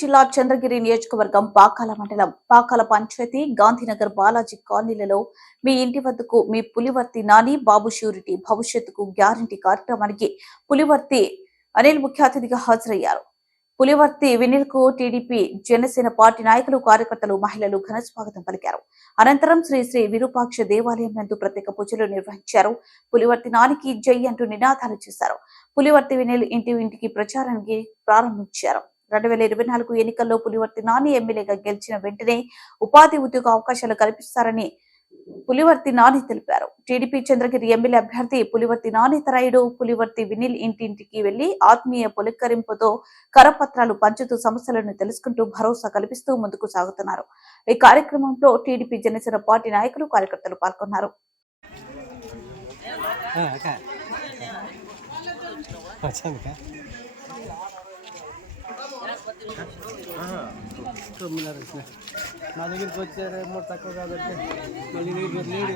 జిల్లా చంద్రగిరి నియోజకవర్గం పాకాల మండలం పాకాల పంచాయతీ గాంధీనగర్ బాలాజీ కాలనీలలో మీ ఇంటి వద్దకు మీ పులివర్తి నాని బాబు ష్యూరిటీ భవిష్యత్తుకు గ్యారంటీ కార్యక్రమానికి పులివర్తి అనిల్ ముఖ్య అతిథిగా హాజరయ్యారు. పులివర్తి వినిల్ కు టీడీపీ జనసేన పార్టీ నాయకులు కార్యకర్తలు మహిళలు ఘన స్వాగతం పలికారు. అనంతరం శ్రీ శ్రీ విరూపాక్ష దేవాలయం నందు ప్రత్యేక పూజలు నిర్వహించారు. పులివర్తి నానికి జై అంటూ నినాదాలు చేశారు. పులివర్తి వినిల్ ఇంటికి ప్రచారానికి ప్రారంభించారు. 2024 ఎన్నికల్లో పులివర్తి నాని ఎమ్మెల్యేగా గెలిచిన వెంటనే ఉపాధి ఉద్యోగ అవకాశాలు కల్పిస్తారని పులివర్తి నాని తెలిపారు. టీడీపీ చంద్రగిరి ఎమ్మెల్యే అభ్యర్థి పులివర్తి నాని తరాయుడు పులివర్తి వినిల్ ఇంటింటికి వెళ్లి ఆత్మీయ పులకరింపుతో కరపత్రాలు పంచుతూ సమస్యలను తెలుసుకుంటూ భరోసా కల్పిస్తూ ముందుకు సాగుతున్నారు. ఈ కార్యక్రమంలో టీడీపీ జనసేన పార్టీ నాయకులు కార్యకర్తలు పాల్గొన్నారు. నా దగ్గరికి వచ్చారు మూడు తక్కువ కాబట్టి మళ్ళీ లేడీ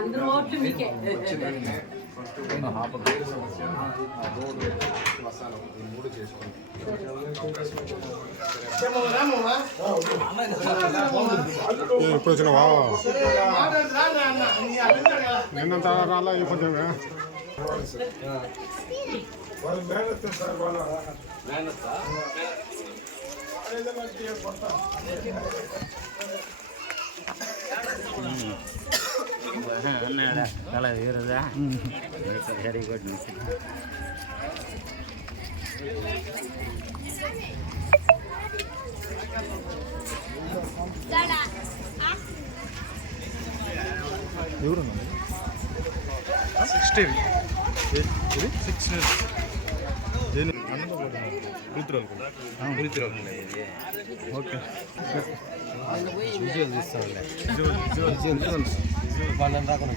అందరూ ఓట్లు మీకే ఇప్పుడు వచ్చినావా నిన్నంత రాలా ఇప్పుడు చాలా వేరుదా వెరీ గుడ్ ఎవరు 60 ఓకే విజువల్ తీస్తానులే వాళ్ళని రాకుండా